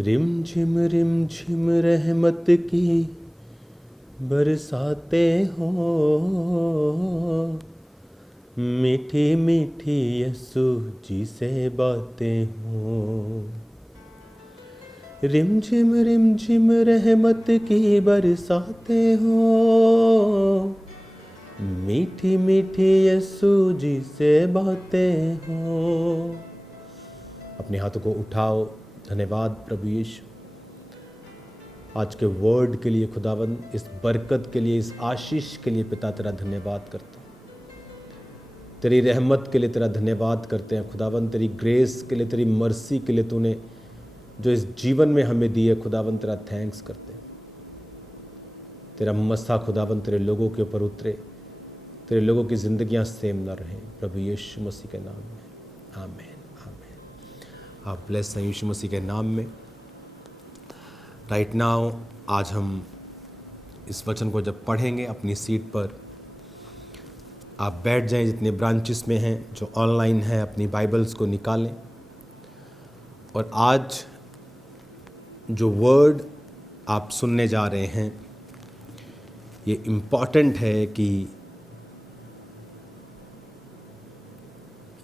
Rim झिम रहमत की बरसाते हो, मीठी मीठी यीशु जी से बातें हो। रिम झिम रहमत की बरसाते हो, मीठी मीठी यीशु जी से बातें हो। अपने हाथों को उठाओ। धन्यवाद प्रभु यीशु, आज के वर्ड के लिए खुदावंद, इस बरकत के लिए, इस आशीष के लिए पिता तेरा धन्यवाद करता हूँ। तेरी रहमत के लिए तेरा धन्यवाद करते हैं खुदावंद, तेरी ग्रेस के लिए, तेरी मर्सी के लिए तूने जो इस जीवन में हमें दी है खुदावंद, तेरा थैंक्स करते हैं। तेरा मसा खुदावंद तेरे लोगों के ऊपर उतरे, तेरे लोगों की ज़िंदगियाँ सेम न रहें प्रभु यीशु मसीह के नाम में, आमीन आमीन। आप ब्लेस हैं यीशु मसीह के नाम में। राइट नाउ आज हम इस वचन को जब पढ़ेंगे अपनी सीट पर आप बैठ जाएं, जितने ब्रांचेस में हैं, जो ऑनलाइन हैं अपनी बाइबल्स को निकालें। और आज जो वर्ड आप सुनने जा रहे हैं ये इम्पॉर्टेंट है कि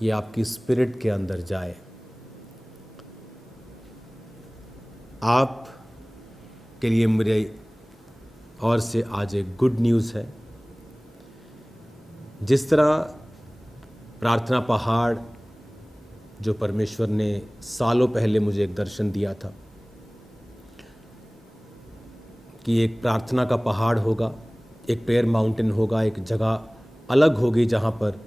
ये आपकी स्पिरिट के अंदर जाए। आप के लिए मेरे और से आज एक गुड न्यूज़ है। जिस तरह प्रार्थना पहाड़ जो परमेश्वर ने सालों पहले मुझे एक दर्शन दिया था कि एक प्रार्थना का पहाड़ होगा, एक प्रेयर माउंटेन होगा, एक जगह अलग होगी जहाँ पर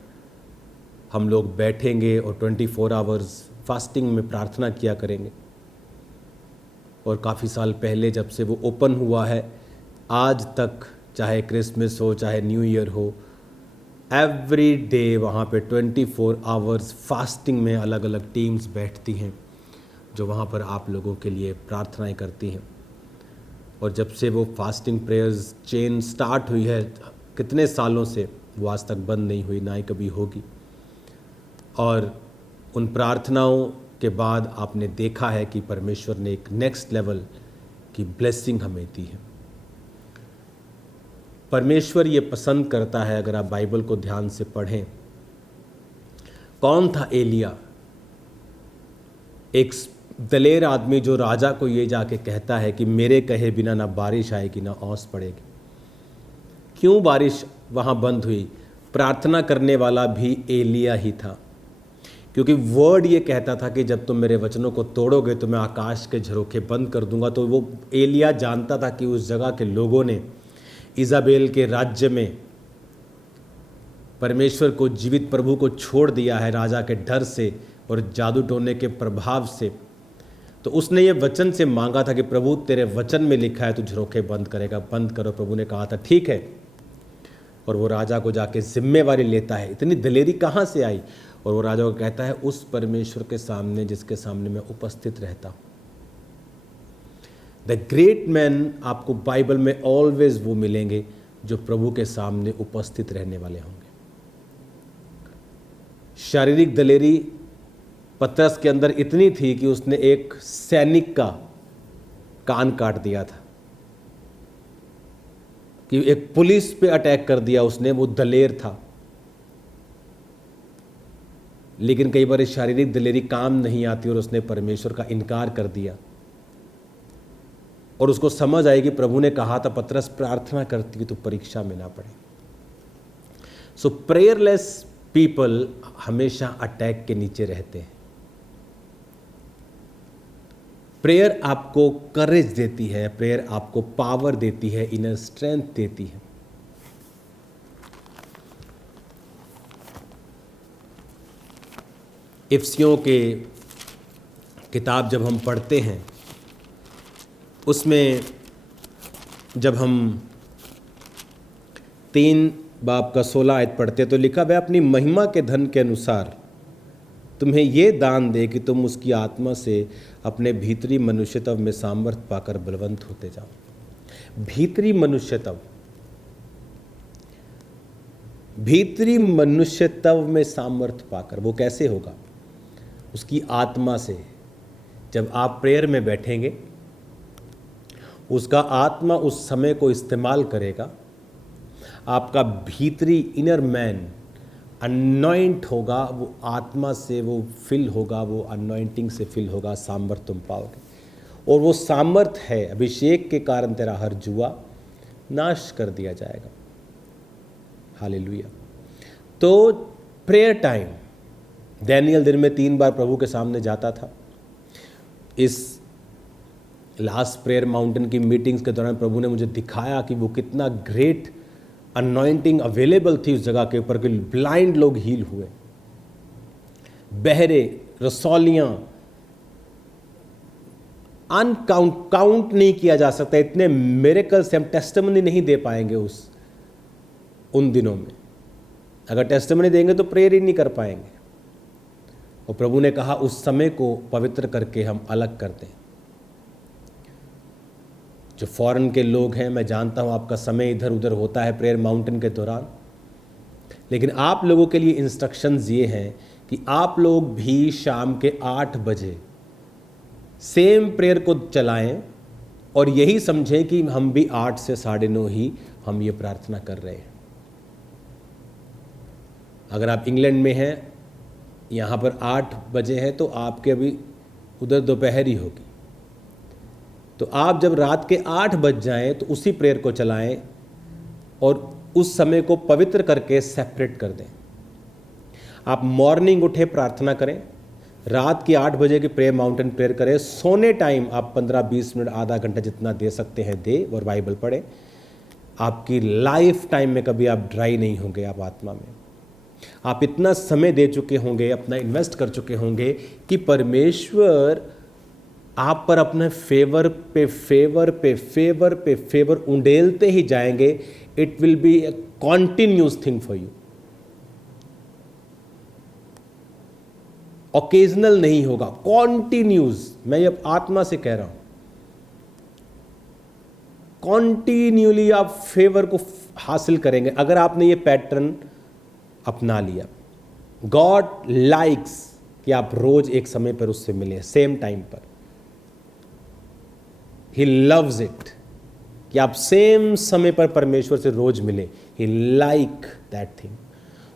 हम लोग बैठेंगे और 24 आवर्स फास्टिंग में प्रार्थना किया करेंगे। और काफ़ी साल पहले जब से वो ओपन हुआ है, आज तक चाहे क्रिसमस हो चाहे न्यू ईयर हो, एवरी डे वहाँ पे 24 आवर्स फास्टिंग में अलग अलग टीम्स बैठती हैं जो वहाँ पर आप लोगों के लिए प्रार्थनाएं करती हैं। और जब से वो फास्टिंग प्रेयर्स चेन स्टार्ट हुई है कितने सालों से, वो आज तक बंद नहीं हुई, ना ही कभी होगी। और उन प्रार्थनाओं के बाद आपने देखा है कि परमेश्वर ने एक नेक्स्ट लेवल की ब्लेसिंग हमें दी है। परमेश्वर ये पसंद करता है, अगर आप बाइबल को ध्यान से पढ़ें, कौन था एलिया, एक दलेर आदमी जो राजा को ये जाके कहता है कि मेरे कहे बिना ना बारिश आएगी ना ओस पड़ेगी। क्यों बारिश वहाँ बंद हुई? प्रार्थना करने वाला भी एलिया ही था, क्योंकि वर्ड ये कहता था कि जब तुम मेरे वचनों को तोड़ोगे तो मैं आकाश के झरोखे बंद कर दूंगा। तो वो एलिया जानता था कि उस जगह के लोगों ने इज़ाबेल के राज्य में परमेश्वर को, जीवित प्रभु को छोड़ दिया है राजा के डर से और जादू टोने के प्रभाव से। तो उसने ये वचन से मांगा था कि प्रभु तेरे वचन में लिखा है तू झरोखे बंद करेगा, बंद करो। प्रभु ने कहा था ठीक है, और वो राजा को जाके जिम्मेवारी लेता है। इतनी दलेरी कहाँ से आई? और वो राजा को कहता है उस परमेश्वर के सामने जिसके सामने मैं उपस्थित रहता हूँ। द ग्रेट मैन आपको बाइबल में ऑलवेज वो मिलेंगे जो प्रभु के सामने उपस्थित रहने वाले होंगे। शारीरिक दलेरी पतरस के अंदर इतनी थी कि उसने एक सैनिक का कान काट दिया था, कि एक पुलिस पे अटैक कर दिया उसने। वो दलेर था। लेकिन कई बार शारीरिक दलेरी काम नहीं आती और उसने परमेश्वर का इनकार कर दिया। और उसको समझ आई कि प्रभु ने कहा था पतरस प्रार्थना करती तो परीक्षा में ना पड़े। सो प्रेयरलेस पीपल हमेशा अटैक के नीचे रहते हैं। प्रेयर आपको करेज देती है, प्रेयर आपको पावर देती है, इनर स्ट्रेंथ देती है। इफ्सियों के किताब जब हम पढ़ते हैं उसमें जब हम 3 बाब का 16 आयत पढ़ते तो लिखा है अपनी महिमा के धन के अनुसार तुम्हें ये दान दे कि तुम उसकी आत्मा से अपने भीतरी मनुष्यत्व में सामर्थ्य पाकर बलवंत होते जाओ। भीतरी मनुष्यत्व में सामर्थ्य पाकर, वो कैसे होगा? उसकी आत्मा से, जब आप प्रेयर में बैठेंगे, उसका आत्मा उस समय को इस्तेमाल करेगा। आपका भीतरी इनर मैन अनॉइंट होगा, वो आत्मा से वो फिल होगा, वो अनॉइंटिंग से फिल होगा, सामर्थ तुम पाओगे। और वो सामर्थ है, अभिषेक के कारण तेरा हर जुआ नाश कर दिया जाएगा। हालेलुया। तो प्रेयर टाइम, डैनियल दिन में 3 बार प्रभु के सामने जाता था। इस लास्ट प्रेयर माउंटेन की मीटिंग्स के दौरान प्रभु ने मुझे दिखाया कि वो कितना ग्रेट अनॉइंटिंग अवेलेबल थी उस जगह के ऊपर, कि ब्लाइंड लोग हील हुए, बहरे, रसौलियां, काउंट नहीं किया जा सकता। इतने मिरेकल्स हम टेस्टिमनी नहीं दे पाएंगे उन दिनों में। अगर टेस्टिमनी देंगे तो प्रेयर ही नहीं कर पाएंगे। और प्रभु ने कहा उस समय को पवित्र करके हम अलग कर दें। जो फॉरेन के लोग हैं, मैं जानता हूं आपका समय इधर उधर होता है प्रेयर माउंटेन के दौरान, लेकिन आप लोगों के लिए इंस्ट्रक्शंस ये हैं कि आप लोग भी शाम के 8 बजे सेम प्रेयर को चलाएं और यही समझें कि हम भी 8 से 9:30 ही हम ये प्रार्थना कर रहे हैं। अगर आप इंग्लैंड में हैं, यहाँ पर 8 बजे है, तो आपके अभी उधर दोपहर ही होगी। तो आप जब रात के 8 बज जाएं तो उसी प्रेयर को चलाएं और उस समय को पवित्र करके सेपरेट कर दें। आप मॉर्निंग उठे प्रार्थना करें, रात की 8 बजे की प्रेयर माउंटेन प्रेयर करें, सोने टाइम आप 15-20 मिनट आधा घंटा जितना दे सकते हैं दे और बाइबल पढ़ें। आपकी लाइफ टाइम में कभी आप ड्राई नहीं होंगे। आप आत्मा में आप इतना समय दे चुके होंगे, अपना इन्वेस्ट कर चुके होंगे कि परमेश्वर आप पर अपने फेवर पे फेवर पे फेवर पे फेवर उंडेलते ही जाएंगे। It will be a continuous thing for you, occasional नहीं होगा, कॉन्टिन्यूस। मैं ये आत्मा से कह रहा हूं, कॉन्टिन्यूली आप फेवर को हासिल करेंगे अगर आपने ये पैटर्न अपना लिया। गॉड लाइक्स कि आप रोज एक समय पर उससे मिलें, सेम टाइम पर। ही लव्स इट कि आप सेम समय पर परमेश्वर से रोज मिले। ही लाइक दैट थिंग।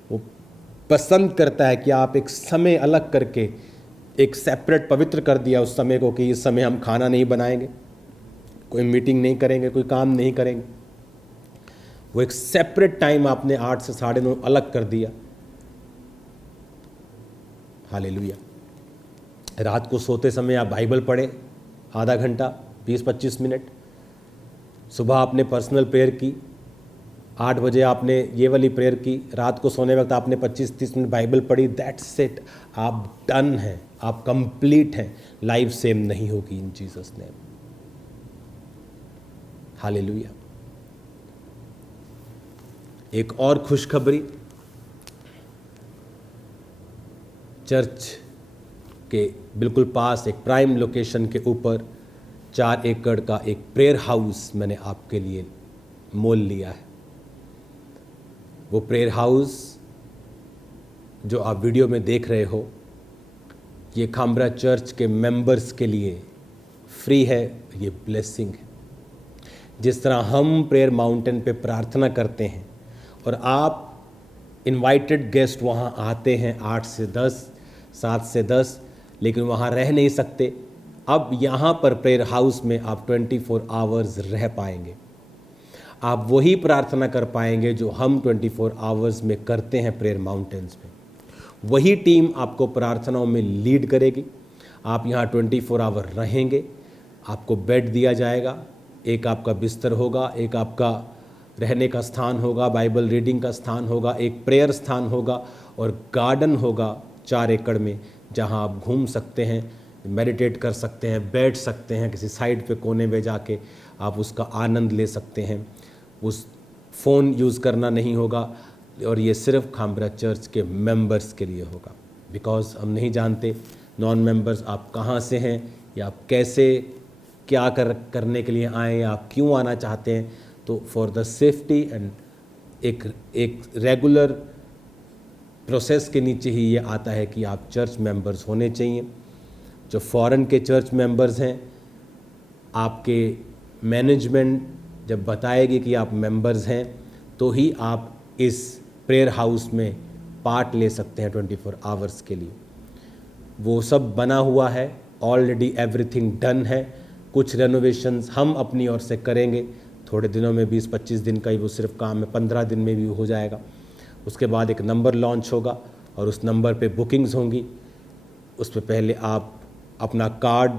वो पसंद करता है कि आप एक समय अलग करके एक सेपरेट पवित्र कर दिया उस समय को, कि इस समय हम खाना नहीं बनाएंगे, कोई मीटिंग नहीं करेंगे, कोई काम नहीं करेंगे। वो एक सेपरेट टाइम आपने 8 से 9:30 अलग कर दिया। हालेलुया। रात को सोते समय आप बाइबल पढ़ें आधा घंटा, 20-25 मिनट। सुबह आपने पर्सनल प्रेयर की, 8 बजे आपने ये वाली प्रेयर की, रात को सोने वक्त आपने 25-30 मिनट बाइबल पढ़ी। दैट्स इट, आप डन हैं, आप कंप्लीट हैं। लाइफ सेम नहीं होगी इन जीसस नेम। हालेलुया। एक और खुशखबरी, चर्च के बिल्कुल पास एक प्राइम लोकेशन के ऊपर 4 एकड़ का एक प्रेयर हाउस मैंने आपके लिए मोल लिया है। वो प्रेयर हाउस जो आप वीडियो में देख रहे हो, ये खामरा चर्च के मेंबर्स के लिए फ्री है। ये ब्लेसिंग है। जिस तरह हम प्रेयर माउंटेन पे प्रार्थना करते हैं और आप इनवाइटेड गेस्ट वहाँ आते हैं 8 से 10, 7 से 10, लेकिन वहाँ रह नहीं सकते। अब यहाँ पर प्रेयर हाउस में आप 24 आवर्स रह पाएंगे। आप वही प्रार्थना कर पाएंगे जो हम 24 आवर्स में करते हैं प्रेयर माउंटेन्स में। वही टीम आपको प्रार्थनाओं में लीड करेगी। आप यहाँ 24 आवर रहेंगे। आपको बेड दिया जाएगा, एक आपका बिस्तर होगा, एक आपका रहने का स्थान होगा, बाइबल रीडिंग का स्थान होगा, एक प्रेयर स्थान होगा और गार्डन होगा 4 एकड़ में, जहाँ आप घूम सकते हैं, मेडिटेट कर सकते हैं, बैठ सकते हैं, किसी साइड पे कोने में जाके आप उसका आनंद ले सकते हैं। उस फ़ोन यूज़ करना नहीं होगा और ये सिर्फ खामरा चर्च के मेंबर्स के लिए होगा। बिकॉज़ हम नहीं जानते नॉन मेंबर्स आप कहाँ से हैं या आप कैसे क्या करने के लिए आए या आप क्यों आना चाहते हैं। तो फॉर द सेफ्टी एंड एक रेगुलर प्रोसेस के नीचे ही ये आता है कि आप चर्च मेंबर्स होने चाहिए। जो फॉरेन के चर्च मेंबर्स हैं, आपके मैनेजमेंट जब बताएगी कि आप मेंबर्स हैं तो ही आप इस प्रेयर हाउस में पार्ट ले सकते हैं 24 आवर्स के लिए। वो सब बना हुआ है, ऑलरेडी एवरीथिंग डन है। कुछ रेनोवेशंस हम अपनी ओर से करेंगे, थोड़े दिनों में, 20-25 दिन का ही वो सिर्फ काम है, 15 दिन में भी हो जाएगा। उसके बाद एक नंबर लॉन्च होगा और उस नंबर पे बुकिंग्स होंगी। उस पर पहले आप अपना कार्ड,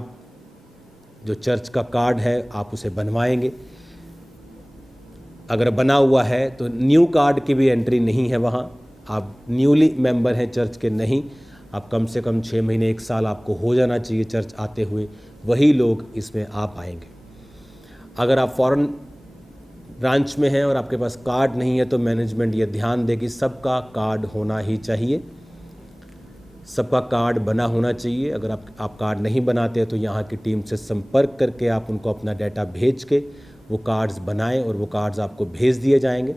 जो चर्च का कार्ड है, आप उसे बनवाएंगे। अगर बना हुआ है तो न्यू कार्ड की भी एंट्री नहीं है वहाँ। आप न्यूली मेंबर हैं चर्च के नहीं, आप कम से कम 6 महीने 1 साल आपको हो जाना चाहिए चर्च आते हुए, वही लोग इसमें आ पाएंगे। अगर आप फॉरेन ब्रांच में हैं और आपके पास कार्ड नहीं है तो मैनेजमेंट ये ध्यान दे कि सबका कार्ड होना ही चाहिए, सबका कार्ड बना होना चाहिए। अगर आप कार्ड नहीं बनाते तो यहाँ की टीम से संपर्क करके आप उनको अपना डाटा भेज के वो कार्ड्स बनाएं और वो कार्ड्स आपको भेज दिए जाएंगे।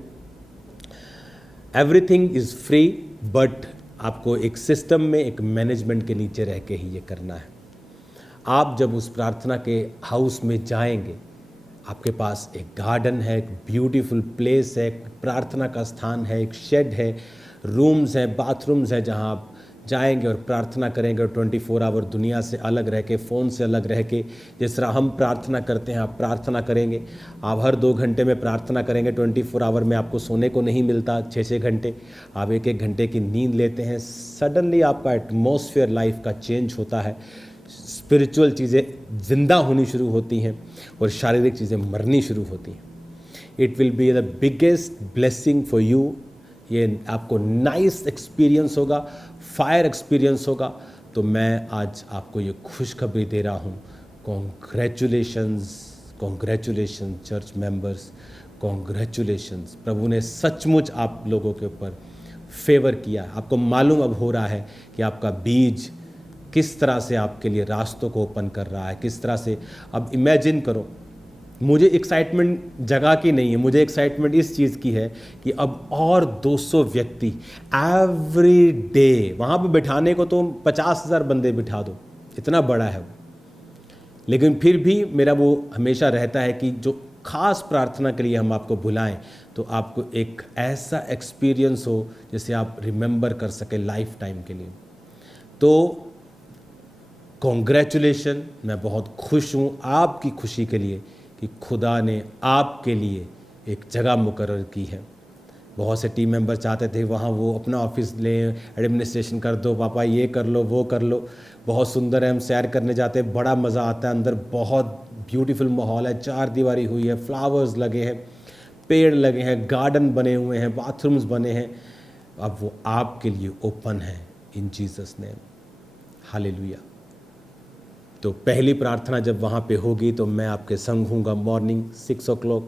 एवरीथिंग इज़ फ्री, बट आपको एक सिस्टम में, एक मैनेजमेंट के नीचे रह के ही ये करना है। आप जब उस प्रार्थना के हाउस में जाएंगे, आपके पास एक गार्डन है, एक ब्यूटीफुल प्लेस है, एक प्रार्थना का स्थान है, एक शेड है, रूम्स हैं, बाथरूम्स हैं, जहां आप जाएंगे और प्रार्थना करेंगे। और 24 आवर दुनिया से अलग रह के, फ़ोन से अलग रह के, जिस तरह हम प्रार्थना करते हैं आप प्रार्थना करेंगे। आप हर 2 घंटे में प्रार्थना करेंगे। 24 आवर में आपको सोने को नहीं मिलता 6-6 घंटे, आप 1-1 घंटे की नींद लेते हैं। सडनली आपका एटमॉस्फेयर लाइफ का चेंज होता है, स्पिरिचुअल चीज़ें जिंदा होनी शुरू होती हैं और शारीरिक चीज़ें मरनी शुरू होती हैं। It will be the biggest blessing for you. ये आपको नाइस एक्सपीरियंस होगा, फायर एक्सपीरियंस होगा। तो मैं आज आपको ये खुशखबरी दे रहा हूँ, congratulations, congratulations church members, congratulations. प्रभु ने सचमुच आप लोगों के ऊपर फेवर किया। आपको मालूम अब हो रहा है कि आपका बीज किस तरह से आपके लिए रास्तों को ओपन कर रहा है, किस तरह से। अब इमेजिन करो, मुझे एक्साइटमेंट जगह की नहीं है, मुझे एक्साइटमेंट इस चीज़ की है कि अब और 200 व्यक्ति एवरी डे, वहाँ पे बिठाने को तो 50,000 बंदे बिठा दो, इतना बड़ा है वो। लेकिन फिर भी मेरा वो हमेशा रहता है कि जो खास प्रार्थना के लिए हम आपको बुलाएं तो आपको एक ऐसा एक्सपीरियंस हो जिसे आप रिमेंबर कर सके लाइफ टाइम के लिए। तो कॉन्ग्रेचुलेशन, मैं बहुत खुश हूँ आपकी खुशी के लिए कि खुदा ने आपके लिए एक जगह मुकर्रर की है। बहुत से टीम मेंबर चाहते थे वहाँ वो अपना ऑफिस लें, एडमिनिस्ट्रेशन कर दो, पापा ये कर लो वो कर लो। बहुत सुंदर है, हम सैर करने जाते हैं, बड़ा मज़ा आता है, अंदर बहुत ब्यूटीफुल माहौल है, 4 दीवारी हुई है, फ्लावर्स लगे हैं, पेड़ लगे हैं, गार्डन बने हुए हैं, बाथरूम्स बने हैं। अब वो आपके लिए ओपन है इन जीसस नेम, हालेलुया। तो पहली प्रार्थना जब वहाँ पे होगी तो मैं आपके संग हूँगा मॉर्निंग 6 o'clock,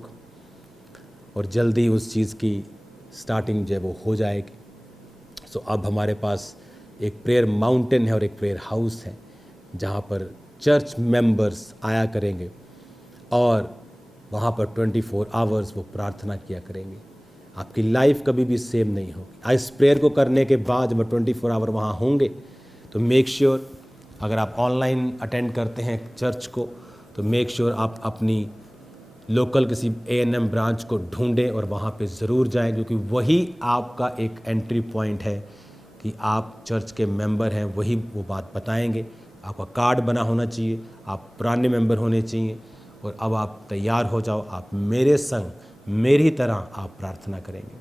और जल्दी उस चीज़ की स्टार्टिंग जो है वो हो जाएगी। सो अब हमारे पास एक प्रेयर माउंटेन है और एक प्रेयर हाउस है जहाँ पर चर्च मेंबर्स आया करेंगे और वहाँ पर 24 आवर्स वो प्रार्थना किया करेंगे। आपकी लाइफ कभी भी सेम नहीं होगी। इस प्रेयर को करने के बाद जब 24 आवर वहाँ होंगे तो मेक श्योर, अगर आप ऑनलाइन अटेंड करते हैं चर्च को तो मेक श्योर आप अपनी लोकल किसी A&M ब्रांच को ढूंढें और वहाँ पे ज़रूर जाएं, क्योंकि वही आपका एक एंट्री पॉइंट है कि आप चर्च के मेंबर हैं। वही वो बात बताएंगे। आपका कार्ड बना होना चाहिए, आप पुराने मेंबर होने चाहिए, और अब आप तैयार हो जाओ, आप मेरे संग मेरी तरह आप प्रार्थना करेंगे।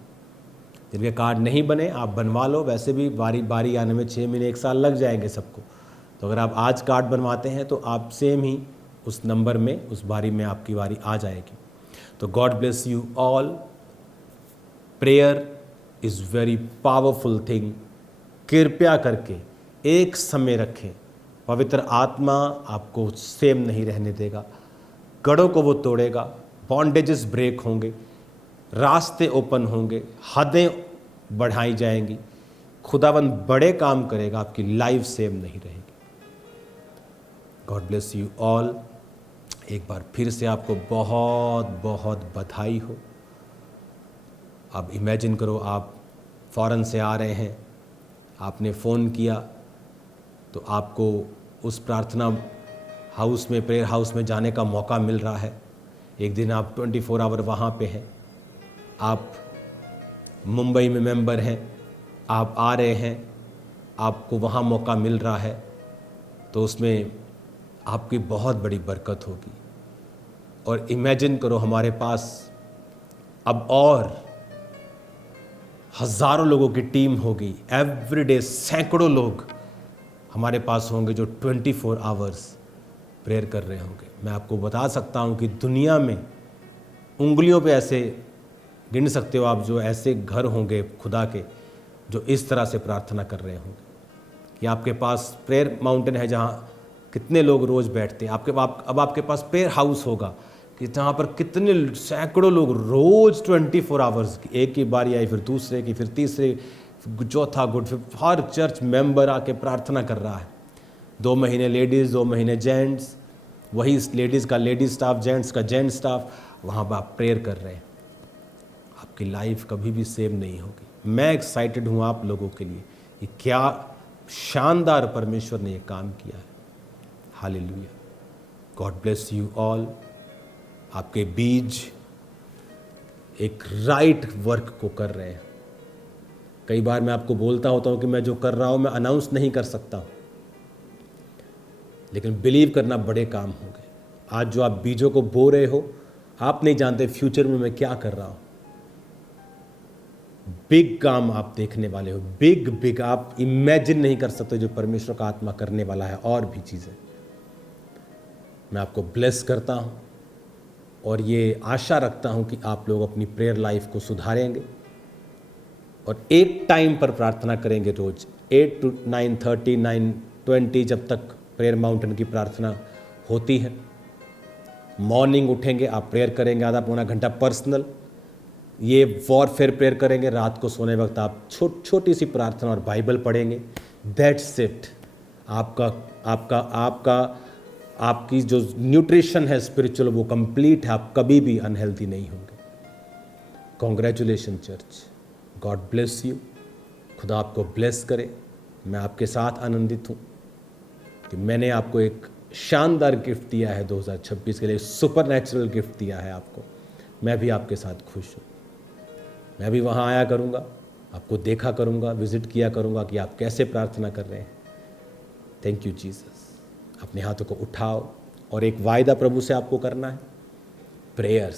जिनके कार्ड नहीं बने आप बनवा लो, वैसे भी बारी आने में 6 महीने 1 साल लग जाएंगे सबको। तो अगर आप आज कार्ड बनवाते हैं तो आप सेम ही उस नंबर में, उस बारी में आपकी बारी आ जाएगी। तो God bless you all. Prayer is very powerful thing. कृपया करके एक समय रखें, पवित्र आत्मा आपको सेम नहीं रहने देगा, गढ़ों को वो तोड़ेगा, बॉन्डेजेस ब्रेक होंगे, रास्ते ओपन होंगे, हदें बढ़ाई जाएंगी, खुदावन बड़े काम करेगा, आपकी लाइफ सेम नहीं रहेगी। God bless you all. एक बार फिर से आपको बहुत बहुत बधाई हो। अब इमेजिन करो आप फॉरेन से आ रहे हैं, आपने फ़ोन किया तो आपको उस प्रार्थना हाउस में, प्रेयर हाउस में जाने का मौका मिल रहा है। एक दिन आप 24 आवर वहाँ पे हैं, आप मुंबई में मेंबर हैं, आप आ रहे हैं, आपको वहाँ मौका मिल रहा है, तो उसमें आपकी बहुत बड़ी बरकत होगी। और इमेजिन करो हमारे पास अब और हज़ारों लोगों की टीम होगी, एवरीडे सैकड़ों लोग हमारे पास होंगे जो 24 आवर्स प्रेयर कर रहे होंगे। मैं आपको बता सकता हूँ कि दुनिया में उंगलियों पे ऐसे गिन सकते हो आप जो ऐसे घर होंगे खुदा के जो इस तरह से प्रार्थना कर रहे होंगे कि आपके पास प्रेयर माउंटेन है जहाँ कितने लोग रोज़ बैठते हैं। अब आपके पास प्रेयर हाउस होगा कि जहाँ पर कितने सैकड़ों लोग रोज़ 24 आवर्स, एक की बारी आई, फिर दूसरे की, फिर तीसरे, चौथा गुड, फिर हर चर्च मेंबर आके प्रार्थना कर रहा है। 2 महीने लेडीज़, 2 महीने जेंट्स, वही लेडीज़ का लेडीज स्टाफ, जेंट्स का जेंट्स स्टाफ, वहाँ पर आप प्रेयर कर रहे हैं। आपकी लाइफ कभी भी सेम नहीं होगी। मैं एक्साइटेड हूँ आप लोगों के लिए, ये क्या शानदार परमेश्वर ने ये काम किया है। Hallelujah, God bless you all. आपके बीज एक राइट वर्क को कर रहे हैं। कई बार मैं आपको बोलता होता हूँ कि मैं जो कर रहा हूँ मैं अनाउंस नहीं कर सकता, लेकिन बिलीव करना बड़े काम होंगे। आज जो आप बीजों को बो रहे हो, आप नहीं जानते फ्यूचर में मैं क्या कर रहा हूँ। बिग काम आप देखने वाले हो, बिग आप इमेजिन नहीं कर सकते जो परमेश्वर का आत्मा करने वाला है। और भी चीज़ें मैं आपको ब्लेस करता हूँ और ये आशा रखता हूँ कि आप लोग अपनी प्रेयर लाइफ को सुधारेंगे और एक टाइम पर प्रार्थना करेंगे रोज 8 to 9:30, 9:20 जब तक प्रेयर माउंटेन की प्रार्थना होती है। मॉर्निंग उठेंगे, आप प्रेयर करेंगे आधा पौना घंटा पर्सनल, ये वॉरफेयर प्रेयर करेंगे। रात को सोने वक्त आप छोटी सी प्रार्थना और बाइबल पढ़ेंगे। That's it. आपकी जो न्यूट्रिशन है स्पिरिचुअल वो कंप्लीट है। आप कभी भी अनहेल्दी नहीं होंगे। Congratulation church, God bless you. खुदा आपको ब्लेस करे। मैं आपके साथ आनंदित हूँ कि मैंने आपको एक शानदार गिफ्ट दिया है 2026 के लिए, सुपर नेचुरल गिफ्ट दिया है आपको। मैं भी आपके साथ खुश हूँ। मैं भी वहाँ आया करूँगा, आपको देखा करूँगा, विजिट किया करूँगा कि आप कैसे प्रार्थना कर रहे हैं। Thank you Jesus. अपने हाथों को उठाओ और एक वायदा प्रभु से आपको करना है। प्रेयर्स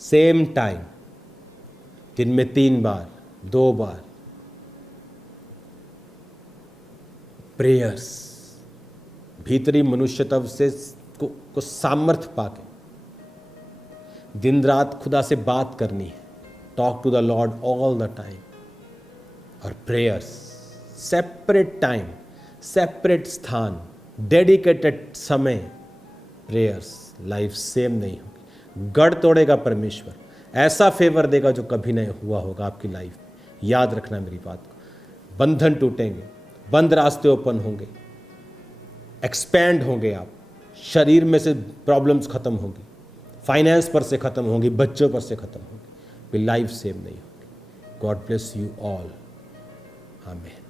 सेम टाइम, दिन में 3 बार, 2 बार प्रेयर्स, भीतरी मनुष्यत्व से को सामर्थ्य पाके दिन रात खुदा से बात करनी है। Talk to the lord all the time. और प्रेयर्स सेपरेट टाइम, सेपरेट स्थान, डेडिकेटेड समय। प्रेयर्स लाइफ सेम नहीं होगी। गढ़ तोड़ेगा परमेश्वर, ऐसा फेवर देगा जो कभी नहीं हुआ होगा आपकी लाइफ में। याद रखना मेरी बात को। बंधन टूटेंगे, बंद रास्ते ओपन होंगे, एक्सपैंड होंगे आप। शरीर में से प्रॉब्लम्स खत्म होगी, फाइनेंस पर से खत्म होंगी, बच्चों पर से खत्म होगी। लाइफ सेम नहीं होगी। God bless you all. आमीन।